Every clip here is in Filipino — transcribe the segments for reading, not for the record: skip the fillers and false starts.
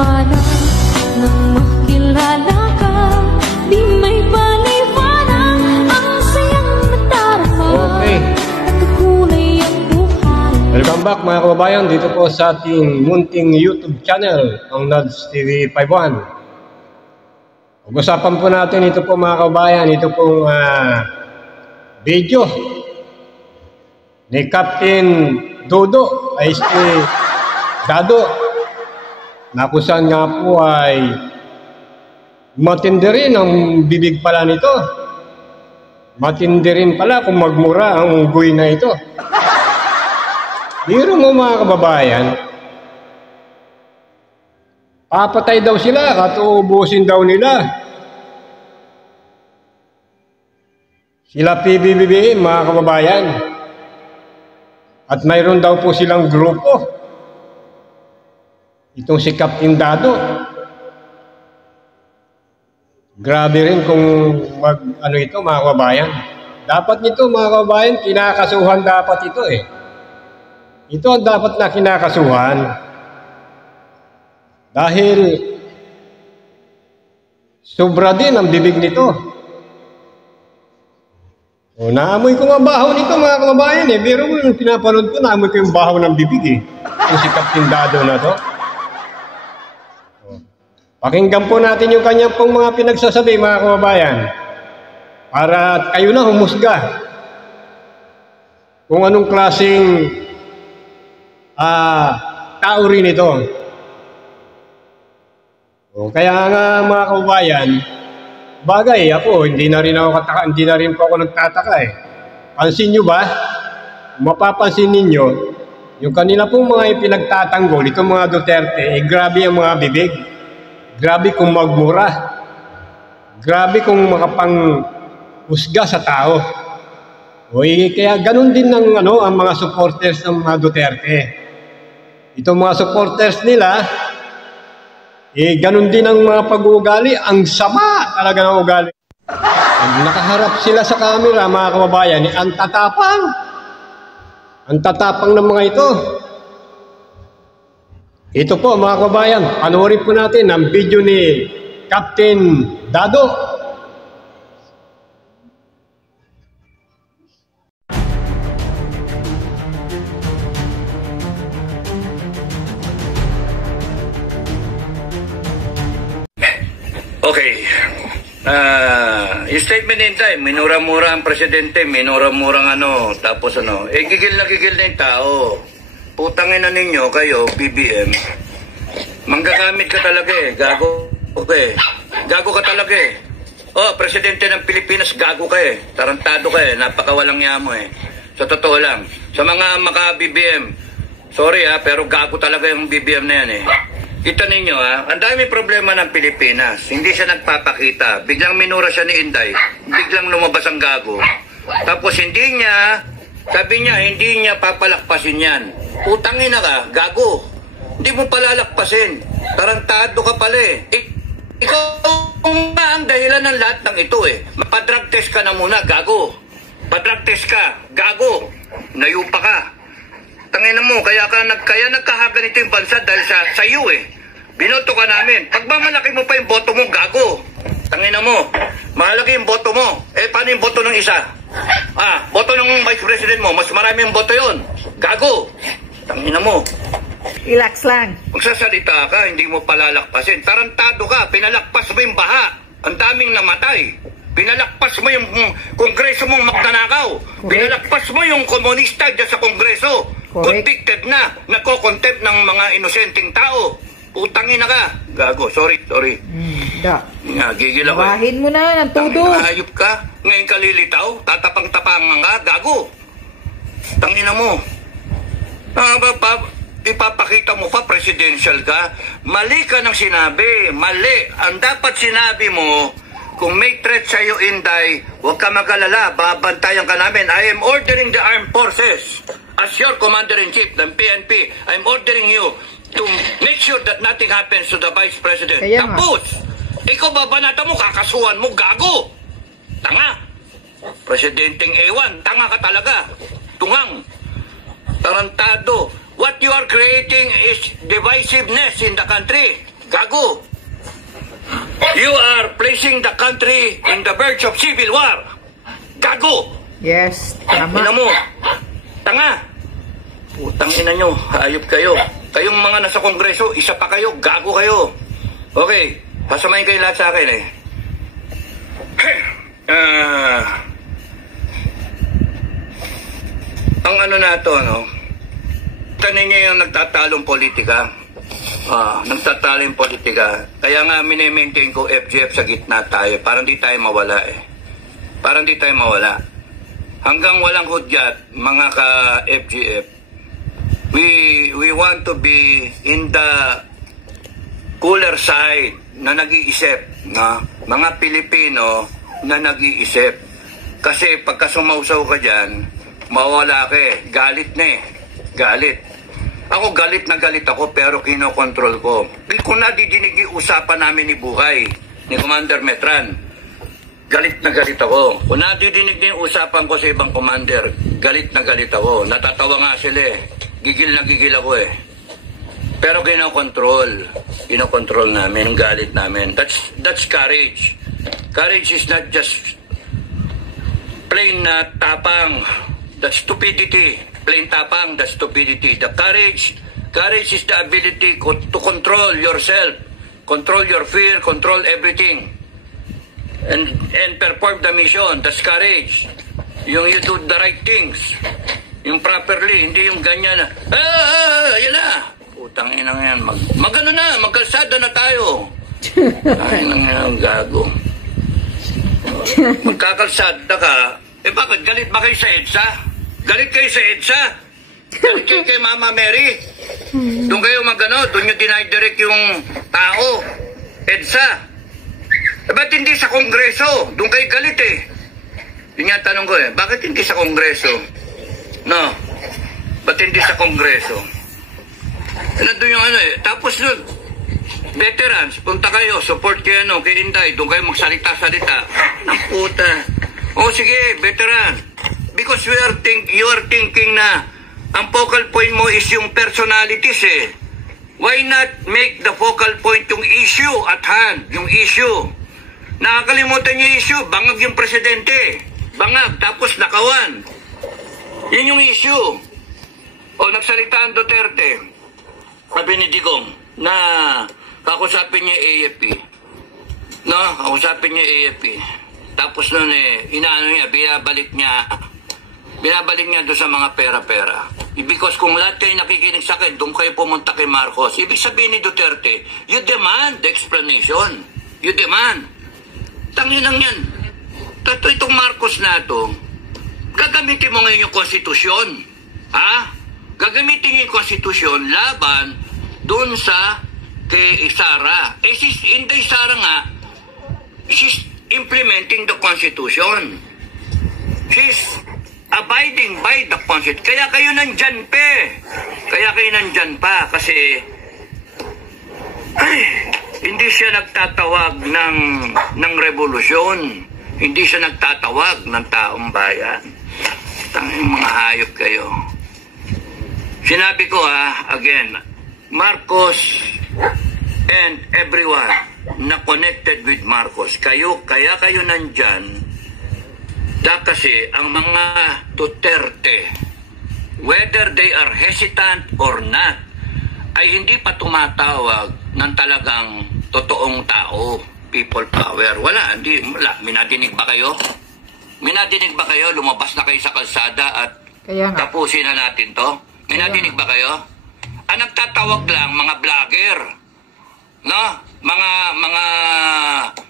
liwanag nang makilala ka. Di may paliwanag ang sayang nadarama. Okay. Nagkakulay ang buhay. Welcome back mga kababayan dito po sa ating munting YouTube channel, ang Nods TV 51. Pag-usapan po natin ito po mga kababayan, ito pong video ni Captain Dodo ay si Dado na kung saan nga po ay matindi rin ang bibig pala nito. Matindi rin pala kung magmura ang unggoy na ito. Biro mo mga kababayan, papatay daw sila, katuubusin daw nila. Sila PBBM mga kababayan. At mayroon daw po silang grupo. Itong si Captain Dado. Grabe rin kung ano ito mga kababayan. Dapat nito mga kababayan, kinakasuhan dapat ito eh. Ito ang dapat na kinakasuhan. Dahil sobra din ang bibig nito. O, naamoy ko ang bahaw nito mga kababayan eh. Pero yung pinapanood ko, naamoy ko yung bahaw ng bibig eh. Yung si Captain Dado na to. O, pakinggan po natin yung kanyang pong mga pinagsasabi mga kababayan. Para kayo na humusga. Kung anong klaseng tao rin ito. O, kaya nga mga kababayan, bagay ako, hindi na rin po ako nagtataka eh. Pansin nyo ba? Mapapansin ninyo, yung kanila pong mga ipinagtatanggol, itong mga Duterte, grabe ang mga bibig. Grabe kung magmura. Grabe kung makapang-husga sa tao. O, kaya ganun din ang mga supporters ng mga Duterte. Itong mga supporters nila, ganun din ang mga pag-uugali, ang sama talaga ng ugali. Pag nakaharap sila sa camera, mga kababayan, ang tatapang. Ang tatapang ng mga ito. Ito po mga kababayan, panoorin po natin ang video ni Captain Dado. Okay. Yung statement din tayo, minura-mura ang presidente, minura-murang tapos gigil na yung tao. Putangin na ninyo kayo, BBM. Manggagamit ka talaga eh, gago ka eh. Gago ka talaga eh. Oh, presidente ng Pilipinas, gago ka eh. Tarantado ka eh, napakawalang yamo eh. Sa totoo lang. Sa mga maka-BBM, sorry pero gago talaga yung BBM na yan eh. Kita ninyo ang dami problema ng Pilipinas. Hindi siya nagpapakita. Biglang minura siya ni Inday. Biglang lumabas ang gago. Tapos sabi niya, hindi niya papalakpasin yan. Utangin na ka, gago. Hindi mo palalakpasin. Tarantado ka pala eh. Ikaw nga ang dahilan ng lahat ng ito eh. Mapadrug test ka na muna, gago. Padrug test ka, gago. Nayupa ka. Tangina mo, kaya nagkahaganito yung bansa dahil sa iyo eh. Binoto ka namin. Pagmamalaki mo pa yung boto mo, gago. Tangina mo, malaki yung boto mo. Paano yung boto ng isa? Boto ng vice president mo, mas marami yung boto yun. Gago. Tangina mo. Relax lang. Magsasalita ka, hindi mo palalakpasin. Tarantado ka, pinalakpas mo yung baha. Ang daming namatay. Pinalakpas mo yung kongreso mong magnanakaw. Pinalakpas mo yung komunista dyan sa kongreso. Convicted na, nagko-contempt ng mga inosenteng tao. Putangin na ka. Gago, sorry. Gigil ako. Bahin mo na ng todo. Ayop ka. Ngayon ka lilitaw, tatapang-tapangan ka. Gago. Tangina mo. Ipapakita mo pa, presidential ka. Mali ka ng sinabi. Mali. Ang dapat sinabi mo, kung may threat sa'yo, Inday, huwag ka mag-alala. Babantayan ka namin. I am ordering the armed forces. As your commander-in-chief ng PNP, I'm ordering you to make sure that nothing happens to the Vice President. Tapos, ikaw babanata mo, kakasuhan mo, gago. Tanga. Presidenteng ewan, tanga ka talaga. Tungang. Tarantado. What you are creating is divisiveness in the country. Gago! You are placing the country in the verge of civil war. Gago! Yes, tama. Ina mo. Tanga. Putang ina nyo. Hayop kayo. Kayong mga nasa kongreso, isa pa kayo. Gago kayo. Okay. Pasamahin kayo lahat sa akin eh. Ang ano na to, no? Tanin niyo yung nagtatalong politika. Nagtatalong politika. Kaya nga mini-maintain ko FGF sa gitna tayo. Parang di tayo mawala eh. Parang di tayo mawala. Hanggang walang hudyat, mga ka-FGF, we want to be in the cooler side na nag-iisip, na mga Pilipino na nag-iisip. Kasi pagka sumausaw ka dyan, mawala ka eh. Galit na eh. Galit. Ako galit na galit ako pero kinokontrol ko. Kung nadidinig yung usapan namin ni Buhay, ni Commander Metran, galit na galit ako. Kung nadidinig niyo yung usapan ko sa ibang commander, galit na galit ako. Natatawa nga sila eh. Gigil na gigil ako eh. Pero kinokontrol namin, ang galit namin. That's courage. Courage is not just plain tapang. That's stupidity. Plain tapang, that's stupidity. The courage is the ability to control yourself, control your fear, control everything, and perform the mission. That's courage. Yung you do the right things, yung properly, hindi yung ganyan na, yan na. Putang inang yan, magano na, magkalsada na tayo. Ay, nang yan, gago. Magkakalsada ka, bakit galit ba kayo sa EDSA? Galit kayo sa EDSA? Galit kayo kay Mama Mary? Doon kayo magano, doon nyo dinadirect yung tao. EDSA. Ba't hindi sa Kongreso? Doon kayo galit eh. Yun nga tanong ko eh, bakit hindi sa Kongreso? No? Ba't hindi sa Kongreso? Nandun yung ano eh. Tapos nun, veterans, punta kayo, support kayo kay Inday, doon kayo magsalita-salita. Ang puta. O sige, veteran. Because you are thinking na ang focal point mo is yung personalities eh. Why not make the focal point yung issue at hand? Yung issue. Nakakalimutan yung issue, bangag yung presidente. Bangag, tapos nakawan. Yun yung issue. O nagsalita ang Duterte, sabi ni Digong, na kakusapin niya AFP. No, kakusapin niya AFP. Tapos nun eh, inaano niya, binabalik niya doon sa mga pera-pera. Because kung lahat kayo nakikinig sa akin, doon kayo pumunta kay Marcos. Ibig sabihin ni Duterte, you demand the explanation. You demand. Tangin lang yan. Itong Marcos na to, gagamitin mo ngayon yung konstitusyon. Ha? Gagamitin yung konstitusyon laban doon sa kay Sara. Eh si Inday Sara nga, she's implementing the constitution. She's abiding by the constitution. Kaya kayo nandyan pa. Kasi hindi siya nagtatawag ng revolusyon. Hindi siya nagtatawag ng taong bayan. Tanging mga hayop kayo. Sinabi ko again, Marcos and everyone na connected with Marcos, kaya kayo nandyan, kasi ang mga Duterte, whether they are hesitant or not, ay hindi pa tumatawag ng talagang totoong tao, people power. Wala. Minadinig ba kayo? Lumabas na kayo sa kalsada at tapusin na natin to? Minadinig ba kayo? Ang nagtatawag lang, mga vlogger. No? Mga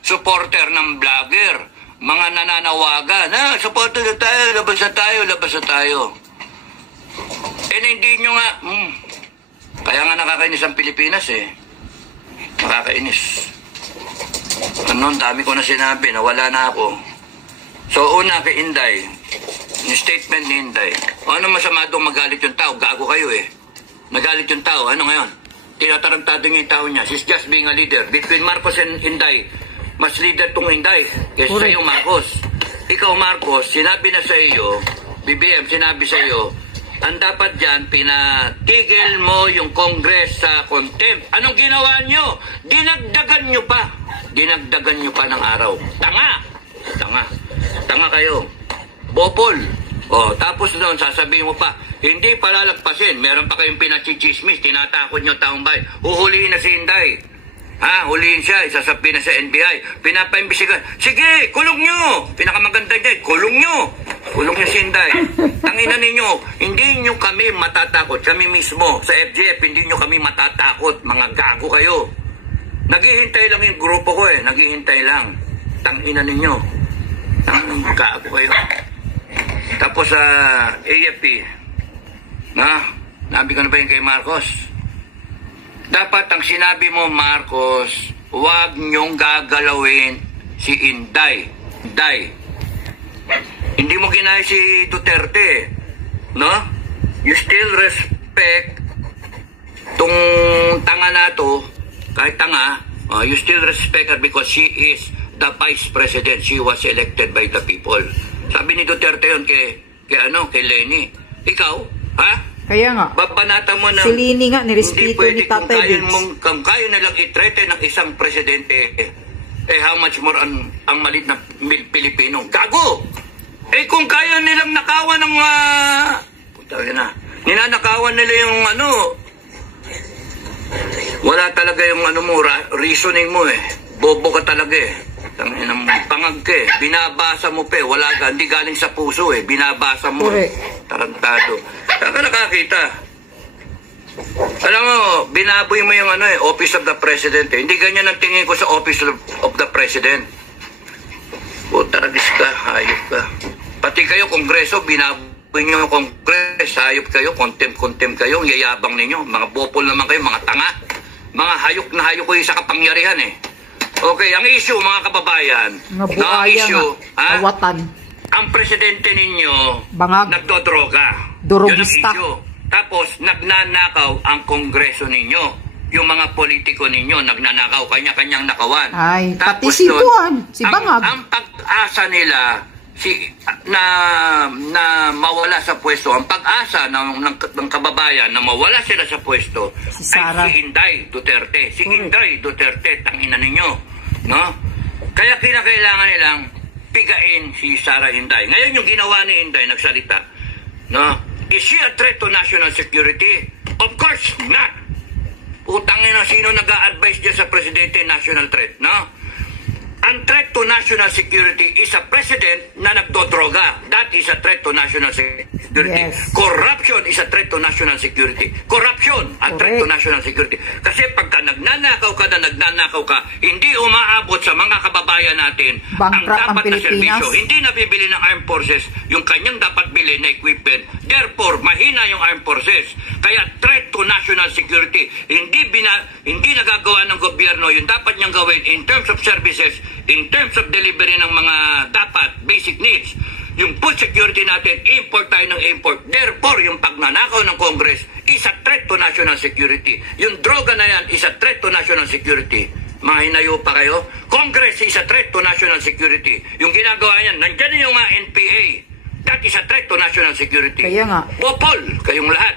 supporter ng vlogger. Mga nananawagan. Supporter na tayo, labas na tayo. Eh, hindi nyo nga. Kaya nga nakakainis ang Pilipinas eh. Nakakainis. Dami ko na sinabi, nawala na ako. So, una kay Inday, yung statement ni Inday, ano masama doon magalit yung tao? Gago kayo eh. Nagalit yung tao, ano ngayon? Tinatarantado niya yung tao niya. She's just being a leader. Between Marcos and Inday, mas leader tong Inday kaysa sa iyo, Marcos. Ikaw, Marcos, sinabi na sa iyo, BBM, sinabi sa iyo, ang dapat dyan, pinatigil mo yung Congress sa contempt. Anong ginawa nyo? Dinagdagan nyo pa. Dinagdagan nyo pa ng araw. Tanga. Tanga. Tanga kayo. Bopol. O, tapos doon, sasabihin mo pa, hindi palalagpasin. Meron pa kayong pinachichismis, tinatakot nyo taong bayan. Uhulihin na si Inday. Ha, huliin siya, isasapin na sa NBI. Pinapaimbisigan. Sige, kulong nyo. Pinakamaganda dyan, kulong nyo. Kulong nyo si Inday. Tangina ninyo, hindi nyo kami matatakot. Kami mismo, sa FGF, hindi nyo kami matatakot. Mga gago kayo. Naghihintay lang yung grupo ko eh. Naghihintay lang. Tangina ninyo. Tangina gago kayo. Tapos sa AFP, nabi ko na ba yung kay Marcos? Dapat ang sinabi mo, Marcos, huwag niyong gagalawin si Inday. Inday. Hindi mo ginaya si Duterte. No? You still respect tong tanga na to, kahit tanga, you still respect her because she is the vice president. She was elected by the people. Sabi ni Duterte yun kay Lenny. Ikaw, ha? Kaya nga. Babanata mo na Si Lini nga, nirespeto ni Tatay Diggs. Kung kaya nilang itrete ng isang presidente, how much more ang malit na Pilipino. Gago! Kung kaya nilang nakawan ng ninanakawan nila yung wala talaga yung reasoning mo eh. Bobo ka talaga eh. Pangag ka eh. Binabasa mo pa eh. Wala ka. Hindi galing sa puso eh. Binabasa mo eh. Tarantado. Saan ka nakakita? Alam mo, binaboy mo yung Office of the President eh. Hindi ganyan ang tingin ko sa Office of the President. Taragis ka. Hayop ka. Pati kayo, Kongreso, binaboy nyo yung Kongres. Hayop kayo. Contempt kayo. Yayabang ninyo. Mga bopol naman kayo. Mga tanga. Mga hayok na hayok ko yung sa kapangyarihan eh. Okay, ang issue mga kababayan, ang issue, ang presidente ninyo nagdodroga. Yun ang issue. Tapos nagnanakaw ang kongreso ninyo. Yung mga politiko ninyo nagnanakaw, kanya-kanyang nakawan. Ay, tapos pati si Juan, si Bangag. Ang pag-asa nila na mawala sa pwesto, ang pag-asa ng kababayan na mawala sila sa pwesto ay si Inday Duterte. Si Inday Duterte, tangina ninyo. No? Kaya kinakailangan nilang pigain si Sara Inday. Ngayon yung ginawa ni Inday, nagsalita. No? Is she a threat to national security? Of course not. Putangin na sino nag-a-advise dyan sa presidente, national threat, no? Ang threat to national security is a president na nagdodroga. That is a threat to national security. Yes. Corruption is a threat to national security. Corruption, a threat to national security. Kasi pagka nagnanakaw ka, hindi umaabot sa mga kababayan natin ang dapat na serbisyo. Hindi nabibili ng armed forces yung kanyang dapat bili na equipment. Therefore, mahina yung armed forces. Kaya threat to national security. Hindi nagagawa ng gobyerno yung dapat niyang gawin in terms of services, in terms of delivery ng mga dapat basic needs. Yung food security natin, import tayo ng import. Therefore, yung pagnanakaw ng Congress is a threat to national security. Yung droga na yan is a threat to national security. Mga hinayo pa kayo? Congress is a threat to national security. Yung ginagawa yan, nandyan yung NPA. That is a threat to national security. Kaya nga. Popol, kayong lahat.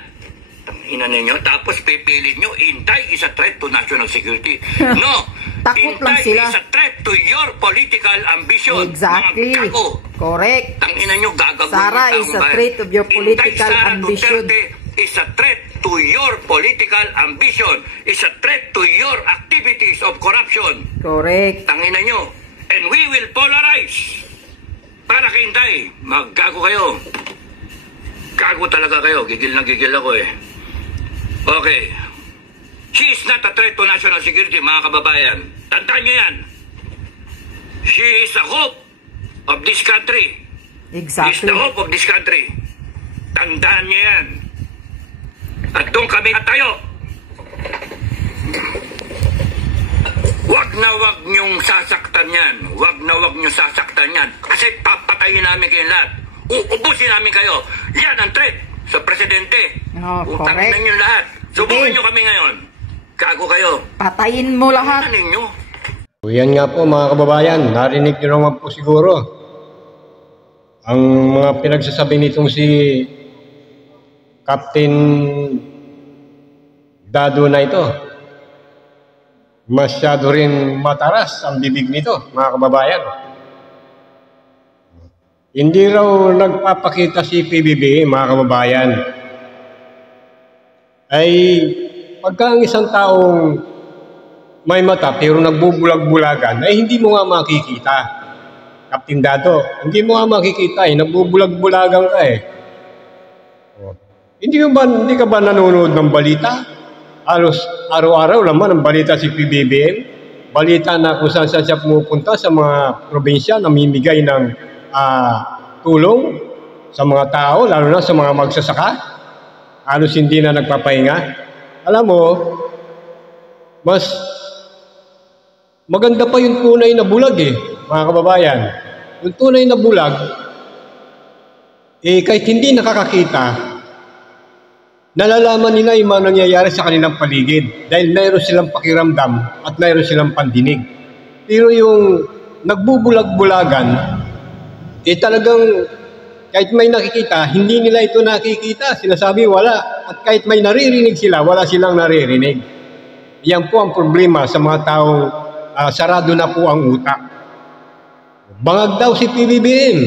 Ina ninyo, tapos pipilit nyo, Inday is a threat to national security. No, Takot lang sila. Inday is a threat to your political ambition. Exactly. Mga gago. Correct. Tangina nyo, gagawin Sara is a threat of your political ambition. Duterte is a threat to your political ambition. Is a threat to your activities of corruption. Correct. Tangina nyo. And we will polarize. Para kay Inday, maggago kayo. Gago talaga kayo. Gigil na gigil ako eh. Okay. She is not a threat to national security, mga kababayan. Tandaan nyo yan. She is the hope of this country. Exactly. She is the hope of this country. Tandaan nyo yan. At doon kami tayo. Wag na wag nyong sasaktan yan. Wag na wag nyong sasaktan yan. Kasi papatayin namin kayo lahat. Uubusin namin kayo. Yan ang threat sa presidente. Utangin na nyo lahat. Subukin nyo kami ngayon. Gago kayo. Patayin mo lahat. Ano ninyo? Yan nga po mga kababayan, narinig nyo naman po siguro ang mga pinagsasabi nitong si Captain Dado na ito. Masyado rin mataras ang bibig nito, mga kababayan. Hindi raw nagpapakita si PBBM, mga kababayan. Ay pagka ang isang taong may mata pero nagbubulag-bulagan, ay hindi mo nga makikita. Captain Dado, hindi mo nga makikita nagbubulag-bulagan ka eh. Hindi ka ba nanonood ng balita? Halos araw-araw naman ang balita si PBBM. Balita na kung saan siya pumupunta sa mga probinsya, namimigay ng tulong sa mga tao, lalo na sa mga magsasaka. Halos hindi na nagpapahinga. Alam mo, mas maganda pa yung tunay na bulag mga kababayan. Yung tunay na bulag, kahit hindi nakakakita, nalalaman nila yung mga nangyayari sa kanilang paligid dahil mayroon silang pakiramdam at mayroon silang pandinig. Pero yung nagbubulag-bulagan, talagang kahit may nakikita, hindi nila ito nakikita. Sinasabi wala. At kahit may naririnig sila, wala silang naririnig. Yan po ang problema sa mga taong sarado na po ang utak. Bangag daw si PBBM.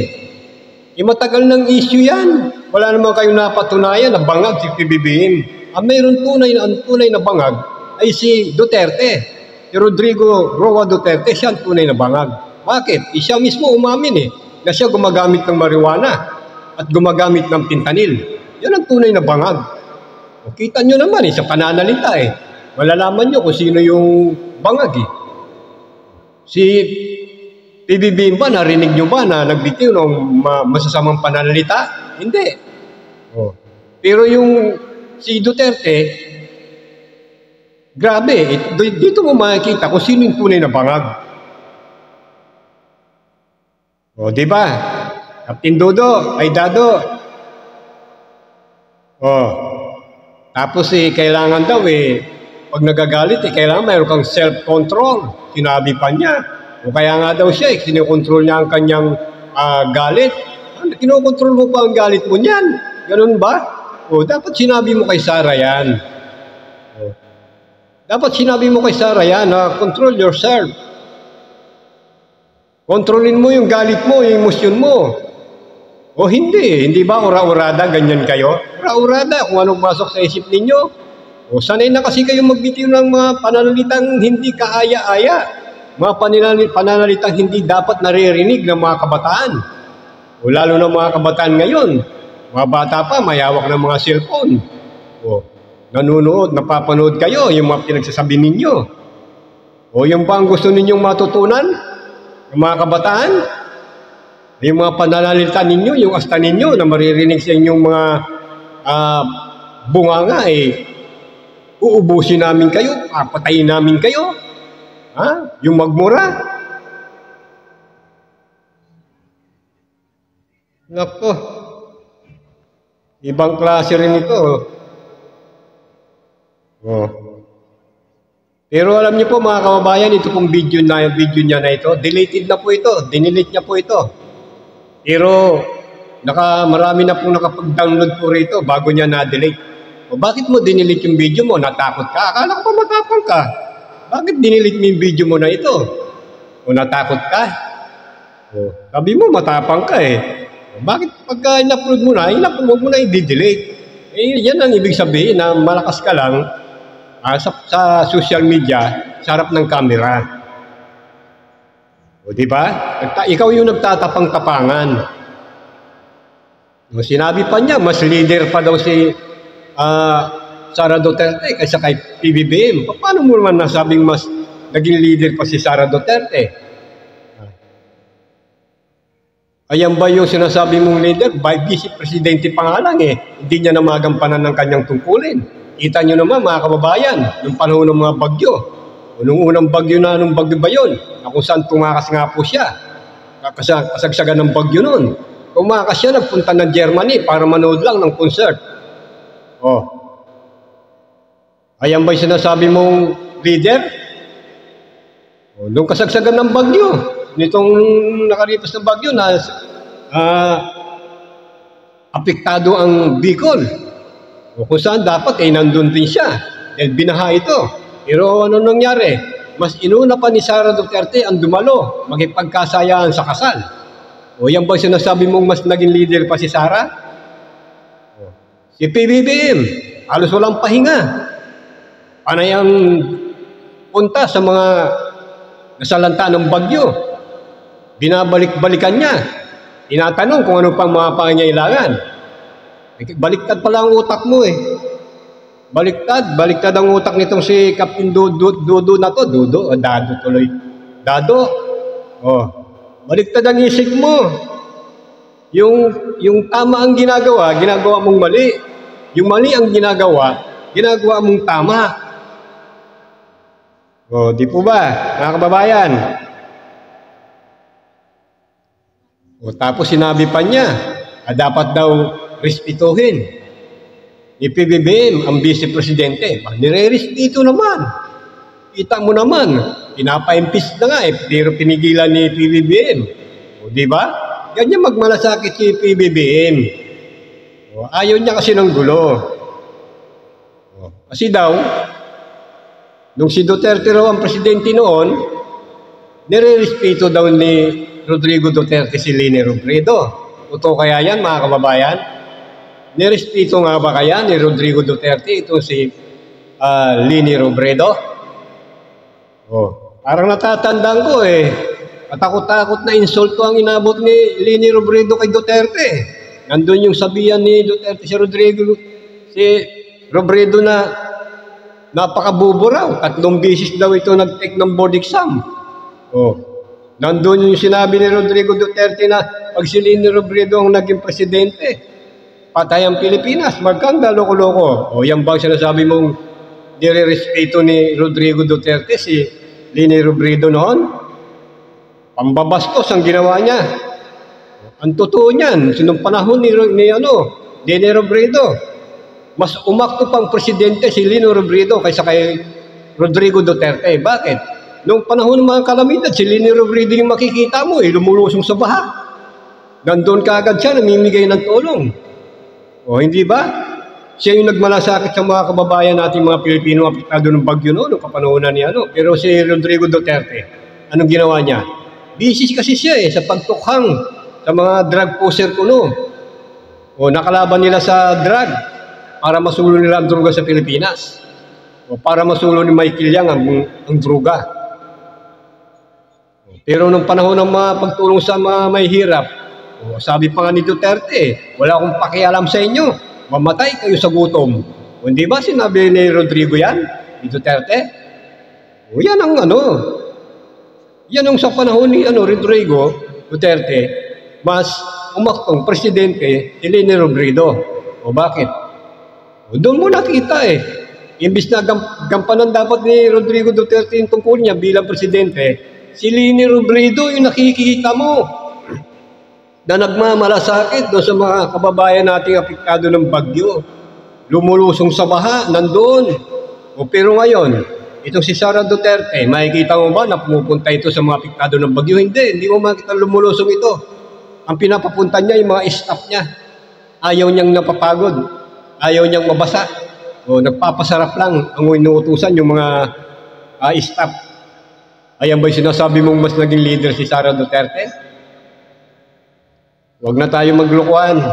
Matagal ng issue yan. Wala naman kayong napatunayan na bangag si PBBM. Ang mayroon tunay na bangag ay si Duterte. Si Rodrigo Roa Duterte, siya ang tunay na bangag. Bakit? Siya mismo umamin na siya gumagamit ng marijuana at gumagamit ng pintanil. Yan ang tunay na bangag. O, kita nyo naman sa pananalita malalaman nyo kung sino yung bangag Si PBBM ba, narinig nyo ba na nagbitiw ng masasamang pananalita? Hindi. Pero yung si Duterte, grabe, dito mo makikita kung sino yung tunay na bangag. Di ba? Captain Dado. Tapos kailangan daw pag nagagalit kailangan mayroon kang self-control. Sinabi pa niya. O kaya nga daw siya, kinokontrol niya ang kanyang galit. Kinokontrol mo pa ang galit mo niyan. Ganun ba? Dapat sinabi mo kay Sara yan. Dapat sinabi mo kay Sara yan na control yourself. Kontrolin mo yung galit mo, yung emosyon mo. O hindi ba ura-urada, ganyan kayo? Ura-urada kung anong pasok sa isip ninyo. O sanay na kasi kayo magbitiw ng mga pananalitang hindi kaaya-aya. Mga pananalitang hindi dapat naririnig ng mga kabataan. O lalo na mga kabataan ngayon. Mga bata pa, mayawak ng mga cellphone. O nanonood, napapanood kayo, yung mga pinagsasabi ninyo. O yung ba ang gusto ninyong matutunan? Yung mga kabataan? Yung mga pananalita ninyo, yung asta ninyo na maririnig sa inyong mga bunganga uubusin namin kayo, papatayin namin kayo. Yung magmura. Nako. Ibang klase rin ito. Pero alam niyo po mga kababayan, ito pong video niya na ito, deleted na po ito, dinilit niya po ito. Pero marami na pong nakapag-download po rito bago niya na-delete. Bakit mo dinilit yung video mo? Natakot ka? Akala ko pa matapang ka. Bakit dinilit mo yung video mo na ito? O natakot ka? Sabi mo matapang ka Bakit pagka in-upload mo na, huwag mo na i-delete? Yan ang ibig sabihin na malakas ka lang sa social media, sa harap ng camera. Di ba? Ikaw yung nagtatapang-tapangan. Sinabi pa niya, mas leader pa daw si Sara Duterte kaysa kay PBBM. Paano mo naman nasabing mas naging leader pa si Sara Duterte? Ayan ba yung sinasabi mong leader? Vice Presidente pa nga lang Hindi niya na magampanan ng kanyang tungkulin. Kita nyo naman mga kababayan, yung panahon ng mga bagyo. Nung unang bagyo nung bagyo ba yun? Kung saan tumakas nga po siya. Kasagsagan ng bagyo nun. Tumakas siya, nagpunta ng Germany para manood lang ng concert. Ayan ba yung sinasabi mong leader? Nung kasagsagan ng bagyo, nitong nakaripas ng bagyo na apektado ang Bicol. O kung saan dapat nandun din siya. Dahil binaha ito. Pero ano nangyari? Mas inuna pa ni Sara Duterte ang dumalo, magipagkasayaan sa kasal. O yan ba sinasabi mong mas naging leader pa si Sara? Si PBBM, halos walang pahinga. Panay ang punta sa mga nasalanta ng bagyo. Binabalik-balikan niya. Tinatanong kung ano pang mga pangangailangan. Baliktad pala ang utak mo eh. Baliktad ang utak nitong si Captain Dudo na to. Dado tuloy. Dado. Oh, baliktad ang isip mo. Yung tama ang ginagawa mong mali. Yung mali ang ginagawa mong tama. Oh, di po ba, mga kababayan? O tapos sinabi pa niya, dapat daw respetuhin ni PBBM ang vice-presidente. Nire-respeto naman. Kita mo naman, pinapa-impis na nga pero pinigilan ni PBBM. O di ba? Ganyan magmalasakit si PBBM. O, ayaw niya kasi ng gulo. O, kasi daw, nung si Duterte raw ang presidente noon, nire-respeto daw ni Rodrigo Duterte si Leni Robredo. Totoo kaya yan, mga kababayan? Nirespeto nga ba kaya ni Rodrigo Duterte ito si Leni Robredo? Oh, parang natatandaan ko Patakot-takot na insulto ang inabot ni Leni Robredo kay Duterte. Nandun yung sabihan ni Duterte si Robredo na napakabubo raw. 3 beses daw ito nag-take ng board exam. Oh, nandun yung sinabi ni Rodrigo Duterte na pag si Leni Robredo ang naging presidente, patay ang Pilipinas, magkanda, loko-loko. O yan bang sinasabi mong nire-respeto ni Rodrigo Duterte si Leni Robredo noon? Pambabastos ang ginawa niya. Ang totoo niyan, sinong panahon ni Leni Robredo, mas umakto pang presidente si Leni Robredo kaysa kay Rodrigo Duterte. Bakit? Noong panahon ng mga kalamidad, si Leni Robredo yung makikita mo, lumulusong sa baha. Nandun kaagad siya, namimigay ng tulong. O hindi ba? Siya yung nagmalasakit sa mga kababayan natin, mga Pilipino, apektado ng bagyo noong kapanahonan niya. Pero si Rodrigo Duterte, anong ginawa niya? Busy kasi siya sa pagtukhang sa mga drug pusher kuno. O nakalaban nila sa drug para masulo nila ang droga sa Pilipinas. O para masulo ni Michael Yang ang droga. Pero nung panahon ng mga pagtulong sa mga may hirap, sabi pa nga ni Duterte, wala akong pakialam sa inyo, mamatay kayo sa gutom. O hindi ba sinabi ni Rodrigo yan? Ni Duterte? O yan ang yan ang sa panahon ni Rodrigo Duterte, mas umaktong presidente si Leni Robredo. O bakit? O doon mo nakita imbis na gampanan dapat ni Rodrigo Duterte yung tungkol niya bilang presidente, si Leni Robredo yung nakikita mo na nagmamalasakit doon sa mga kababayan nating apektado ng bagyo. Lumulusong sa baha, nandun. Pero ngayon, itong si Sara Duterte, makikita mo ba na pumupunta ito sa mga apektado ng bagyo? Hindi mo makikita lumulusong ito. Ang pinapapunta niya, yung mga staff niya. Ayaw niyang napapagod. Ayaw niyang mabasa. Nagpapasarap lang ang inuutusan yung mga staff. Ayan ba yung sinasabi mong mas naging leader si Sara Duterte? Huwag na tayo maglukuhan.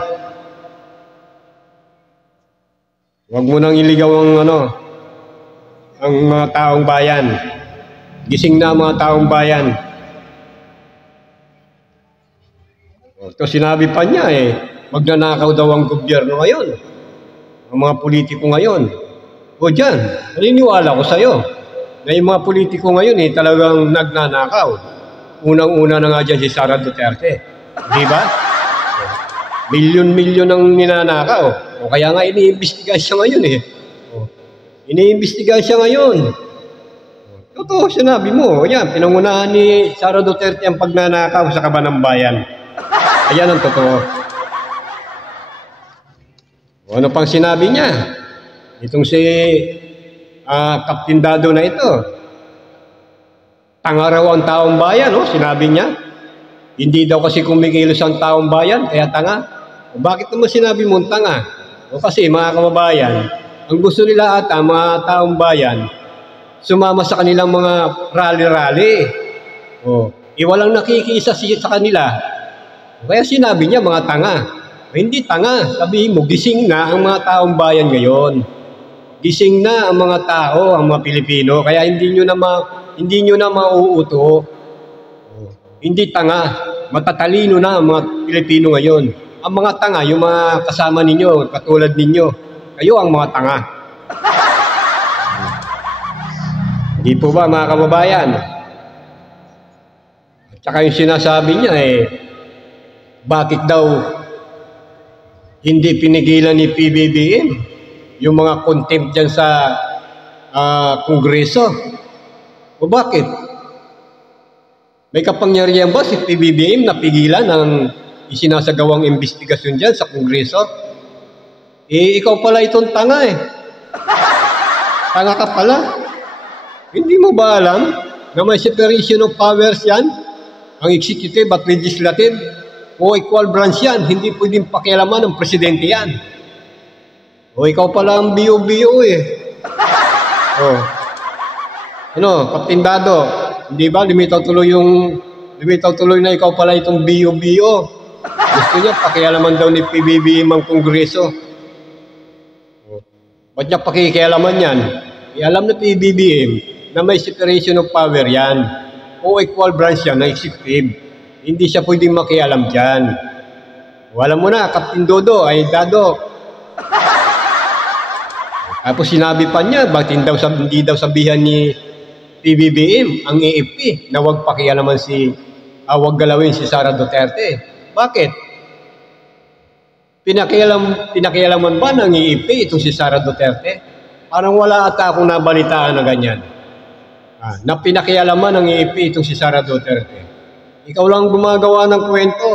Huwag mo nang iligaw ang mga taong bayan. Gising na mga taong bayan. Ito sinabi pa niya magnanakaw daw ang gobyerno ngayon. Ang mga politiko ngayon. O dyan, naniniwala ko sa'yo na yung mga politiko ngayon talagang nagnanakaw. Unang-una na nga dyan si Sara Duterte. Di ba? Milyon-milyon ang ninanakaw. O kaya nga iniimbestiga siya ngayon Iniimbestiga siya ngayon. Totoo, sinabi mo. Yan, pinangunahan ni Sara Duterte ang pagnanakaw sa kabanang bayan. Ayan ang totoo. O ano pang sinabi niya? Itong si Captain Dado na ito. Tanga raw ang taong bayan, sinabi niya. Hindi daw kasi kumikilos ang taong bayan, kaya tanga. O bakit naman sinabi mong tanga? O kasi mga kababayan, ang gusto nila ata mga taong bayan, sumama sa kanilang mga rally-rally. O, walang nakikisa sa kanila. Kaya sinabi niya mga tanga. Hindi tanga, sabihin mo, gising na ang mga taong bayan ngayon. Gising na ang mga tao, ang mga Pilipino, kaya hindi nyo na mauuto. Hindi tanga, matatalino na ang mga Pilipino ngayon. Ang mga tanga, yung mga kasama ninyo, katulad ninyo, kayo ang mga tanga. Hindi po ba mga kababayan? At saka yung sinasabi niya bakit daw hindi pinigilan ni PBBM yung mga contempt dyan sa Kongreso? O bakit? May kapangyarihan ba si PBBM na pigilan ang isinasagawang investigasyon dyan sa Kongreso? Ikaw pala itong tanga Tanga ka pala. Hindi mo ba alam na may separation of powers yan? Ang executive at legislative o equal branch yan. Hindi pwedeng pakialaman ng presidente yan. O ikaw pala ang BO-BO Captain Dado, hindi ba lumitaw tuloy na ikaw pala itong BO-BO. Gusto niya pakialaman daw ni PBBM ang Kongreso. Ba't niya pakikialaman yan? Alam na PBBM na may separation of power yan o equal branch yan na executive. Hindi siya pwedeng makialam dyan. Alam mo na, Captain Dodo, Dado. Tapos sinabi pa niya, bakit hindi daw sabihan ni PBBM ang AFP na huwag pakialaman huwag galawin si Sara Duterte. Bakit? Pinakialaman ba ng AFP itong si Sara Duterte? Parang wala ata akong nabalitaan na ganyan. Na pinakialaman ng AFP itong si Sara Duterte. Ikaw lang gumagawa ng kwento.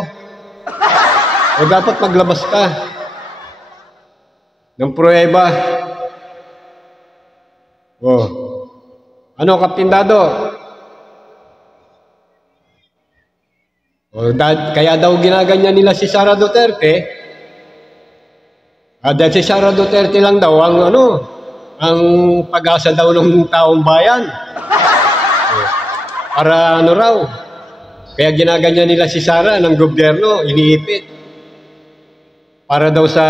O dapat maglabas ka ng pruweba. Ano, Captain Dado? Kaya daw ginaganyan nila si Sara Duterte. Dahil si Sara Duterte lang daw ang pag-asa daw ng taong bayan. Para raw. Kaya ginaganyan nila si Sara ng gobyerno, iniipit. Para daw sa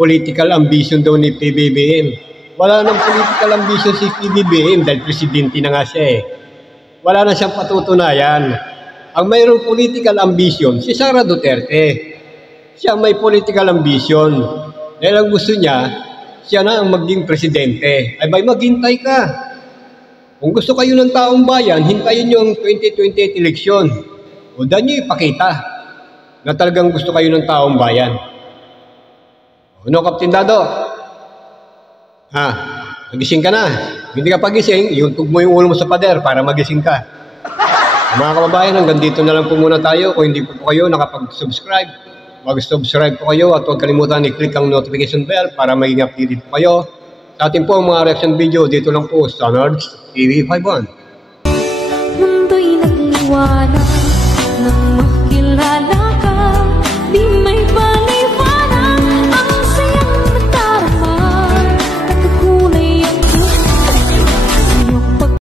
political ambition daw ni PBBM. Wala nang political ambition si PBBM dahil presidente na nga siya Wala na siyang patutunayan. Ang mayroong political ambition, si Sara Duterte. Siya may political ambition. Dahil ang gusto niya, siya na ang maging presidente. Maghintay ka. Kung gusto kayo ng taong bayan, hintayin nyo ang 2028 eleksyon. O dahil nyo ipakita na talagang gusto kayo ng taong bayan. Ano, Captain Dado? Nagising ka na. Hindi ka pagising, iuntog mo yung ulo mo sa pader para magising ka. Mga kababayan, hanggang dito na lang po muna tayo. Kung hindi po kayo nakapag-subscribe, mag-subscribe po kayo at huwag kalimutan i-click ang notification bell para maging updated po kayo sa ating po mga reaction video dito lang po sa Nards TV 51. Mundo'y nagliwanag.